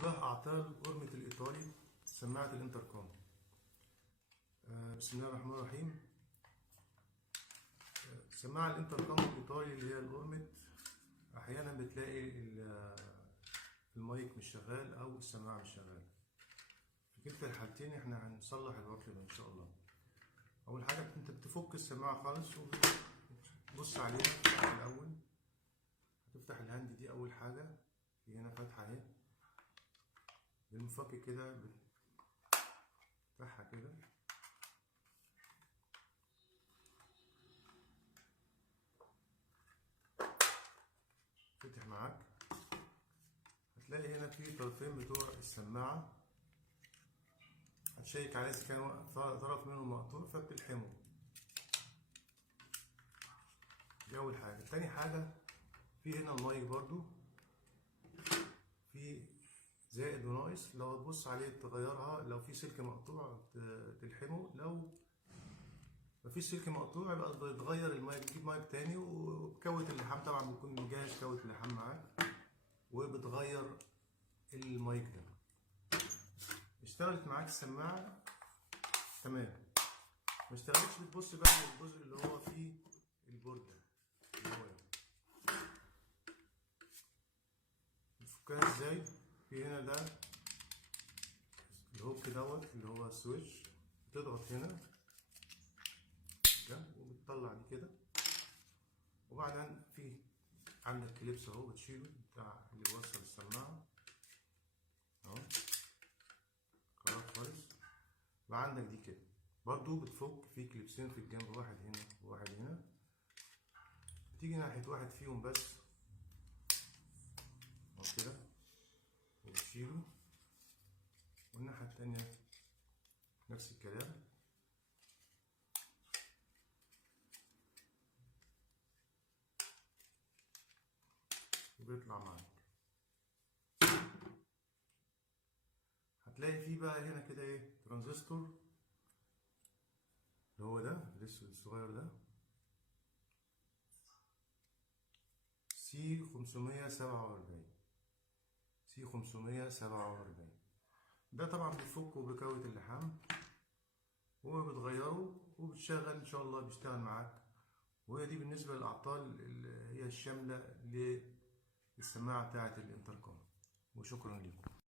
إصلاح أعطال أرمة الإيطالي سماعة الإنتركم. بسم الله الرحمن الرحيم. سماعة الإنتركم الإيطالي اللي هي الأورمت أحيانا بتلاقي المايك مش شغال أو السماعة مش شغالة. في كلتا الحالتين احنا هنصلح العطل ده إن شاء الله. أول حاجة أنت بتفك السماعة خالص وبص عليها الأول. هتفتح الهاند دي أول حاجة، في هنا فتحة أهي بالمفك كده، بتفتحها كده فتح معاك. هتلاقي هنا في طرفين بتوع السماعة، هتشيك عليه إذا كان طرف منهم مقطوع فبتلحمه. دي أول حاجة. تاني حاجة، في هنا المايك برضو في زائد وناقص، لو تبص عليه تغيرها. لو في سلك مقطوع تلحمه، لو مفيش سلك مقطوع يبقى بتغير المايك، تجيب مايك تاني وبكوت اللحام. طبعا بيكون مجهز كوت اللحام معاك، وبتغير المايك ده. اشتغلت معاك السماعة تمام، ما اشتغلتش بتبص بقى للجزء اللي هو فيه البوردة اللي هو نفكها ازاي. في هنا ده الهوك دوت اللي هو السويتش، بتضغط هنا ده وبتطلع دي كده، وبعدين في عندك كليبس اهو بتشيله بتاع اللي بيوصل السماعة اهو خلاص خالص. بقى عندك دي كده برضو بتفك في كليبسين في الجنب، واحد هنا وواحد هنا، بتيجي ناحية واحد فيهم بس اهو كده وبتشيله، والناحية التانية نفس الكلام. وبيطلع معاك. هتلاقي فيه بقى هنا كده ايه ترانزستور اللي هو ده الاسود الصغير ده سي 547 ده طبعا بتفكه بكوة اللحام وبتغيره وبتشغل ان شاء الله بيشتغل معاك. وهي دي بالنسبة للأعطال اللي هي الشاملة للسماعة بتاعة الانتركم. وشكرا لكم.